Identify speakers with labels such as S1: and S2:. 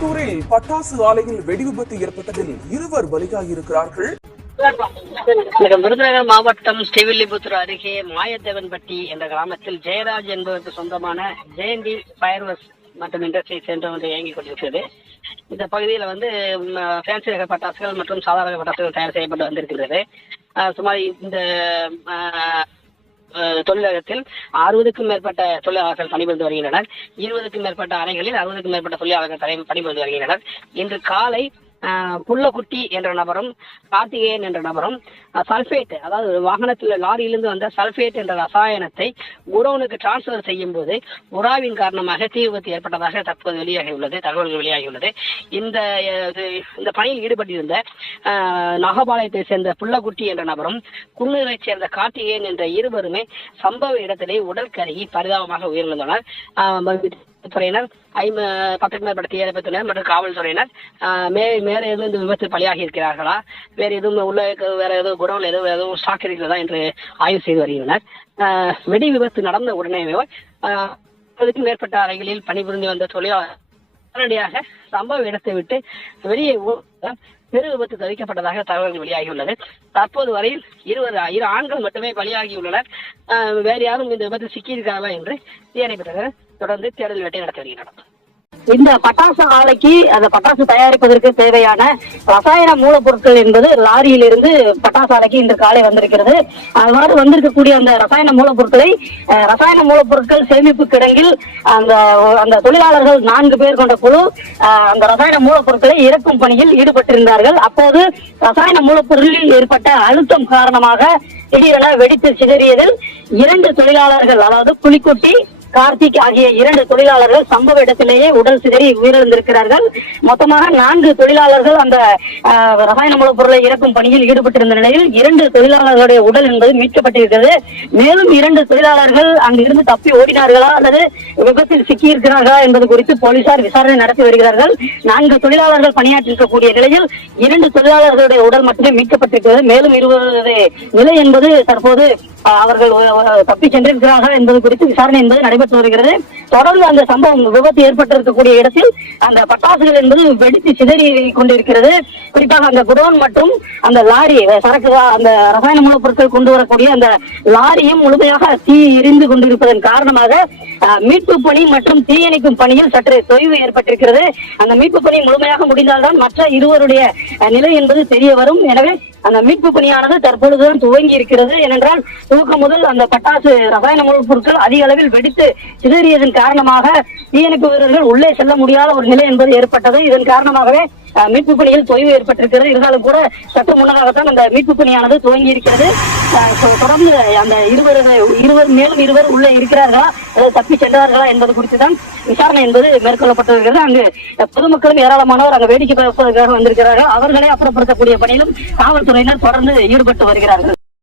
S1: மேட்டூரில் பட்டாசு ஆலையில் வெடி விபத்து ஏற்பட்டதில் இருவர் பலியாகியிருக்கிறார்கள்
S2: விருதுநகர் மாவட்டம் ஸ்ரீவில்லிபுத்தூர் அருகே மாயத்தேவன்பட்டி என்ற கிராமத்தில் ஜெயராஜ் என்பவருக்கு சொந்தமான ஜெயந்தி பயர்வஸ் மற்றும் இண்டஸ்ட்ரி சென்டர் வந்து இயங்கிக் கொண்டிருக்கிறது. இந்த பகுதியில் வந்து ஃபேன்சி ரக பட்டாசுகள் மற்றும் சாதாரண பட்டாசுகள் தயார் செய்யப்பட்டு வந்திருக்கிறது சுமார் இந்த தொழிலகத்தில் அறுபதுக்கும் மேற்பட்ட தொழிலாளர்கள் பணிபுரிந்து வருகின்றனர். இருபதுக்கும் மேற்பட்ட அறைகளில் அறுபதுக்கும் மேற்பட்ட தொழிலாளர்கள் பணிபுரிந்து வருகின்றனர். இன்று காலை புள்ளக்குட்டி என்ற நபரும் கார்த்திகேயன் என்ற நபரும் அஹ், சல்பேட் அதாவது ஒரு வாகனத்தில் லாரியிலிருந்து வந்த சல்பேட் என்ற ரசாயனத்தை குடோனுக்கு டிரான்ஸ்பர் செய்யும் போது உராவின் காரணமாக தீ விபத்து ஏற்பட்டதாக தற்போது வெளியாகியுள்ளது தகவல்கள் வெளியாகியுள்ளது. இந்த இது- இந்த பணியில் ஈடுபட்டிருந்த நாகபாளையத்தை சேர்ந்த புள்ளக்குட்டி என்ற நபரும் குன்னூரை சேர்ந்த கார்த்திகேயன் என்ற இருவருமே சம்பவ இடத்திலே உடல் கருகி பரிதாபமாக உயிரிழந்தனர். துறையினர் ஐம்ப பத்துக்கு மேற்பட்ட தீயணைப்புத்துறையினர் மற்றும் காவல்துறையினர் மே மேலே எதுவும் இந்த விபத்து பலியாகி இருக்கிறார்களா வேற எதுவும் உள்ள வேற எதுவும் குடோன்ல எதுவும் எதுவும் ஸ்டாக் இருக்கிறதா என்று ஆய்வு செய்து வருகின்றனர். வெடி விபத்து நடந்த உடனே ஆஹ் அதுக்கும் மேற்பட்ட அறைகளில் பணிபுரிந்து வந்த தொழிலாளர் உடனடியாக சம்பவ இடத்தை விட்டு வெளியே பெரு விபத்து தவிக்கப்பட்டதாக தகவல்கள் வெளியாகியுள்ளது. தற்போது வரையில் இருவர் இரு ஆண்கள் மட்டுமே பலியாகியுள்ளனர். ஆஹ் வேறு யாரும் இந்த விபத்தில் சிக்கியிருக்காங்களா என்று தீயணைப்பு தொடர்ந்து தேடல் வேட்டை நடத்தி வருகின்றனர். இந்த பட்டாசு ஆலைக்கு அந்த பட்டாசு தயாரிப்பதற்கு தேவையான ரசாயன மூலப்பொருட்கள் என்பது லாரியிலிருந்து பட்டாசு ஆலைக்கு இன்று காலை வந்திருக்கிறது. அவ்வாறு வந்திருக்கக்கூடிய அந்த ரசாயன மூலப்பொருட்களை ரசாயன மூலப்பொருட்கள் சேமிப்பு கிடங்கில் அந்த அந்த தொழிலாளர்கள் நான்கு பேர் கொண்ட குழு அந்த ரசாயன மூலப்பொருட்களை இறக்கும் பணியில் ஈடுபட்டிருந்தார்கள். அப்போது ரசாயன மூலப்பொருளில் ஏற்பட்ட அழுத்தம் காரணமாக திடீரென வெடித்து சிதறியதில் இரண்டு தொழிலாளர்கள் அதாவது புலிக்குட்டி கார்த்திக் ஆகிய இரண்டு தொழிலாளர்கள் சம்பவ இடத்திலேயே உடல் சிதறி உயிரிழந்திருக்கிறார்கள். மொத்தமாக நான்கு தொழிலாளர்கள் அந்த ரசாயன மூலப் பொருளை இறக்கும் பணியில் ஈடுபட்டிருந்த நிலையில் இரண்டு தொழிலாளர்களுடைய உடல் என்பது மீட்கப்பட்டிருக்கிறது. மேலும் இரண்டு தொழிலாளர்கள் அங்கிருந்து தப்பி ஓடினார்களா அல்லது விபத்தில் சிக்கியிருக்கிறார்களா என்பது குறித்து போலீசார் விசாரணை நடத்தி வருகிறார்கள். நான்கு தொழிலாளர்கள் பணியாற்றிருக்கக்கூடிய நிலையில் இரண்டு தொழிலாளர்களுடைய உடல் மட்டுமே மீட்கப்பட்டிருக்கிறது. மேலும் இருபது நிலை என்பது தற்போது அவர்கள் தப்பி சென்றிருக்கிறார்கள் என்பது குறித்து விசாரணை என்பது நடைபெற்று நடைபெற்று வருகிறது தொடர்ந்து அந்த சம்பவம் விபத்து ஏற்பட்டிருக்கக்கூடிய இடத்தில் அந்த பட்டாசுகள் என்பது வெடித்து சிதறி கொண்டிருக்கிறது. குறிப்பாக அந்த குடோன் மற்றும் அந்த லாரி சரக்கு அந்த ரசாயன மூலப்பொருட்கள் கொண்டு வரக்கூடிய அந்த லாரியும் முழுமையாக தீ எரிந்து கொண்டிருப்பதன் காரணமாக மீட்பு பணி மற்றும் தீயணைக்கும் பணியில் சற்று தொய்வு ஏற்பட்டிருக்கிறது. அந்த மீட்பு பணி முழுமையாக முடிந்தால்தான் மற்ற இருவருடைய நிலை என்பது தெரிய வரும். எனவே அந்த மீட்பு பணியானது தற்பொழுதுதான் துவங்கி இருக்கிறது. ஏனென்றால் துவக்கம் முதல் அந்த பட்டாசு ரசாயன மூலப்பொருட்கள் அதிக அளவில் வெடித்து சிதறியதன் காரணமாக தீயணைப்பு வீரர்கள் உள்ளே செல்ல முடியாத ஒரு நிலை என்பது ஏற்பட்டது. இதன் காரணமாகவே மீட்பு பணியில் தொய்வு ஏற்பட்டிருக்கிறது. இருந்தாலும் கூட சற்று முன்னதாகத்தான் அந்த மீட்பு பணியானது துவங்கி இருக்கிறது அஹ், தொடர்ந்து அந்த இருவர் இருவர் மேலும் இருவர் உள்ளே இருக்கிறார்களா? அல்லது தப்பி சென்றார்களா என்பது குறித்து தான் விசாரணை என்பது மேற்கொள்ளப்பட்டிருக்கிறது. அங்கு பொதுமக்களும் ஏராளமானவர் அங்கு வேடிக்கை பார்ப்பதற்காக வந்திருக்கிறார்கள். அவர்களை அப்புறப்படுத்தக்கூடிய பணியிலும் காவல்துறையினர் தொடர்ந்து ஈடுபட்டு வருகிறார்கள்.